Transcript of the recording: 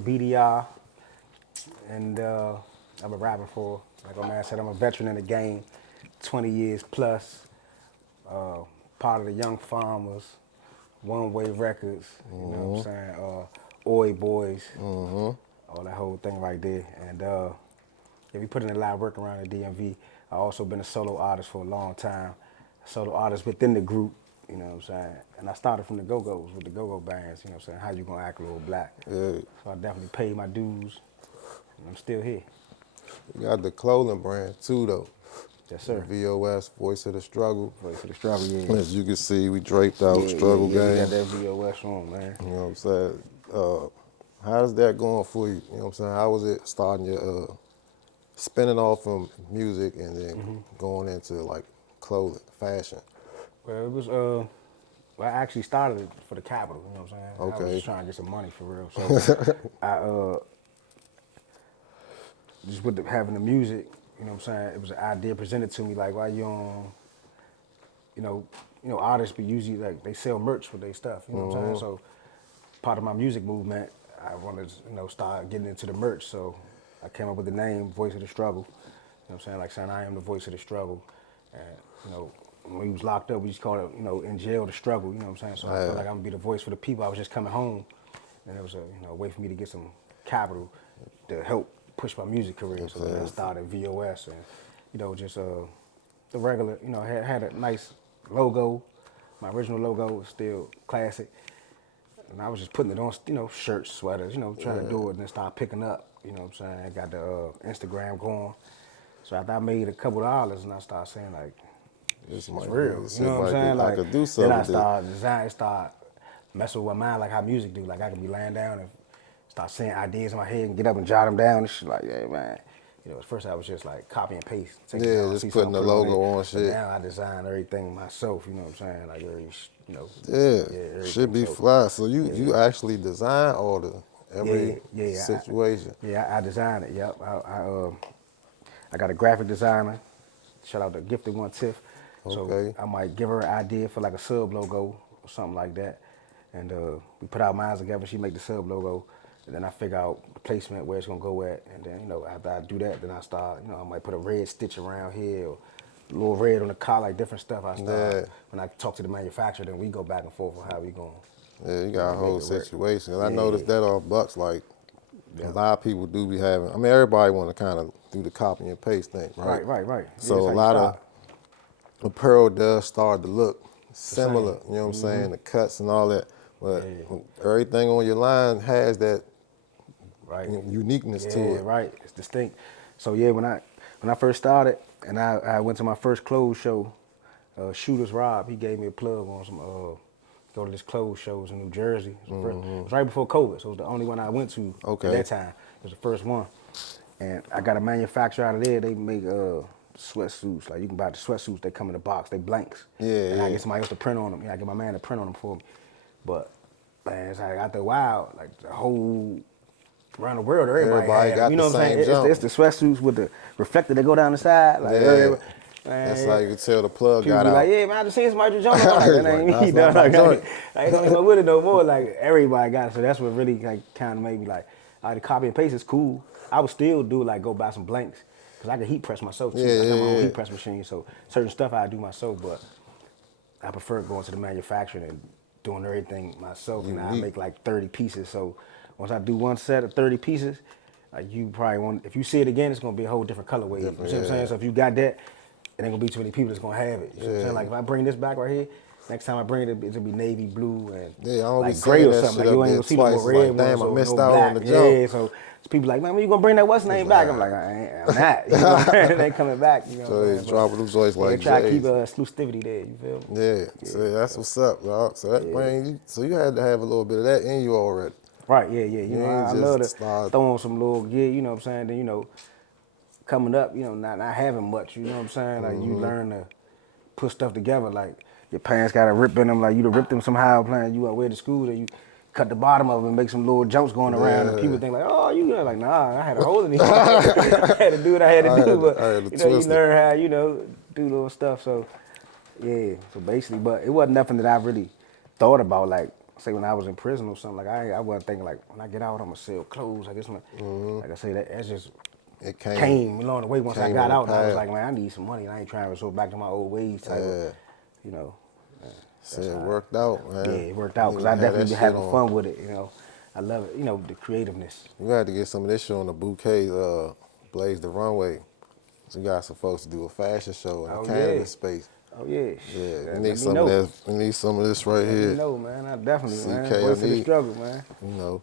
BDR, and I've been rapping for, like my man said, I'm a veteran in the game, 20 years plus, uh, part of the Young Farmers, One Way Records, you know what I'm saying, Oi Boys, all that whole thing right there. And yeah, we put in a lot of work around the DMV. I also been a solo artist for a long time, a solo artist within the group, you know what I'm saying. And I started from the Go-Go's with the Go-Go bands, you know what I'm saying, how you gonna act a little black. Yeah, So I definitely paid my dues, and I'm still here. you got the clothing brand too, though. Yes, The sir. VOS, Voice of the Struggle. Voice of the struggle, yeah. As you can see, we draped out Yeah, yeah, Struggle yeah, we got Gang. that VOS on, man. You know what I'm saying? How's that going for you? You know what I'm saying? How was it starting your spinning off from music and then going into like clothing, fashion? Well, it was, well, I actually started it for the capital, you know what I'm saying? I was Okay. just trying to get some money for real. So I, just with having the music, you know what I'm saying? It was an idea presented to me, like, why you on, you know, artists, but usually like they sell merch with their stuff, you know what I'm saying? So part of my music movement, I wanted to, start getting into the merch. So I came up with the name Voice of the Struggle. You know what I'm saying? Like saying I am the voice of the struggle. And, when we was locked up, we just called it, in jail, the struggle, you know what I'm saying? So I felt like I'm gonna be the voice for the people. I was just coming home, and it was a way for me to get some capital to help push my music career. So then I started VOS and, just the regular, had a nice logo. My original logo was still classic. And I was just putting it on, shirts, sweaters, trying to do it and then start picking up, you know what I'm saying? I got the Instagram going. So after I made a couple of dollars and I started saying like, This it's might real, you know what I'm saying? I Like, could do then something I with it. start design, start messing with my mind like how music do. Like I can be laying down and start saying ideas in my head and get up and jot them down and shit like, yeah, man. At first I was just like copy and paste, take it Yeah, down, just see putting something, the put it on there. logo on But shit. now I design everything myself, you know what I'm saying? Like every, Yeah, yeah, should everything. be So, fly. So you yeah, you actually design all the yeah, yeah, every yeah, yeah. situation. I designed it. Yep. I got a graphic designer. Shout out to Gifted One Tiff. So Okay. I might give her an idea for like a sub logo or something like that. And we put our minds together. She make the sub logo. And then I figure out the placement where it's gonna go at. And then, after I do that, then I start, I might put a red stitch around here or a little red on the collar, like different stuff. I start Yeah, when I talk to the manufacturer, then we go back and forth on how we going yeah, you got a make whole it work. situation. And I Yeah, noticed that on Bucks, like a yeah. lot of people do be having. I mean, everybody want to kind of do the copy and paste thing, right? Right, right, right. Yeah, So that's a how you lot of start. apparel does start to look The same. similar. You know what I'm saying? The cuts and all that, Yeah, but everything on your line has that right. uniqueness to Yeah, it. right. It's distinct. So yeah, when I first started and I went to my first clothes show, Shooters Rob, he gave me a plug on some go to this clothes shows in New Jersey. It was right before COVID, so it was the only one I went to at Okay. that time. It was the first one. And I got a manufacturer out of there, they make sweatsuits. Like you can buy the sweatsuits, they come in a box, they blanks. Yeah, And I yeah. get somebody else to print on them. I get my man to print on them for me. But man, it's like after a while, like the whole around the world, everybody Everybody had them. You got the know what I'm saying? same It's jump. the sweatsuits with the reflector that go down the side. Like Yeah, everybody, that's how man, you can tell the plug people got be like, out. yeah, man, I just seen somebody just jumping. I'm like, He's that like, ain't me, that's not dog. my Like, joint. I ain't don't even with it no more. Like everybody got it. So that's what really like kind of made me like, all right, the copy and paste is cool. I would still do like go buy some blanks because I can heat press myself Yeah, too. I got my own yeah, yeah. heat press machine, so certain stuff I do myself, but I prefer going to the manufacturer and doing everything myself. And I Unique. make like 30 pieces. So once I do one set of 30 pieces, you probably want, if you see it again, it's gonna be a whole different colorway. You Different, see what I'm saying? yeah. So if you got that, it ain't gonna be too many people that's gonna have it. You see what I'm Yeah. saying? Like if I bring this back right here, next time I bring it, it'll be navy blue and Yeah, I don't be like gray seeing or that something. shit Like you up ain't there gonna see no twice. more It's red like, ones damn, I or missed no out on black. the jump. Yeah, so people like, man, when you gonna bring that what's It's name like, back? I'm all like, right. I'm not. You know what I'm saying? It ain't coming back. You know what So I'm he's saying? But dropping them joints yeah, like try to keep J's. exclusivity there. You feel me? Yeah, Yeah. so that's So. what's up, dog. So that Yeah. brings you, so you had to have a little bit of that in you already. Right, yeah, yeah. You I ain't love just to start, throw on some little gear, you know what I'm saying? Then, coming up, not having much, you know what I'm saying? Like you learn to put stuff together. Like your pants got a rip in them, like you to rip them somehow playing you out way to school, then you cut the bottom of them and make some little jumps going around and people yeah. think like, oh, you know, like, nah, I had a hole in these. I had to do what I had to do, but I had to you twist it. learn how, do little stuff. So yeah, so basically, but it wasn't nothing that I really thought about like say when I was in prison or something, like I wasn't thinking like when I get out I'm gonna sell clothes. I guess like I say that's just It came along the way. Once I came got on the out, and I was path. like, man, I need some money. And I ain't trying to resort back to my old ways type Yeah. of, you know. So it worked out, man. Yeah, it worked out because You I had that definitely been shit having on. fun with it. You know, I love it. You know, the creativeness. You had to get some of this shit on the bouquet, Blaze the Runway. So you got some folks to do a fashion show in the Oh yeah. cannabis space. Oh yeah. Yeah, we Let need me some know. of that. We need some of this right Let me here. know, man. I definitely, man. CK, Voice of the struggle, man. you know,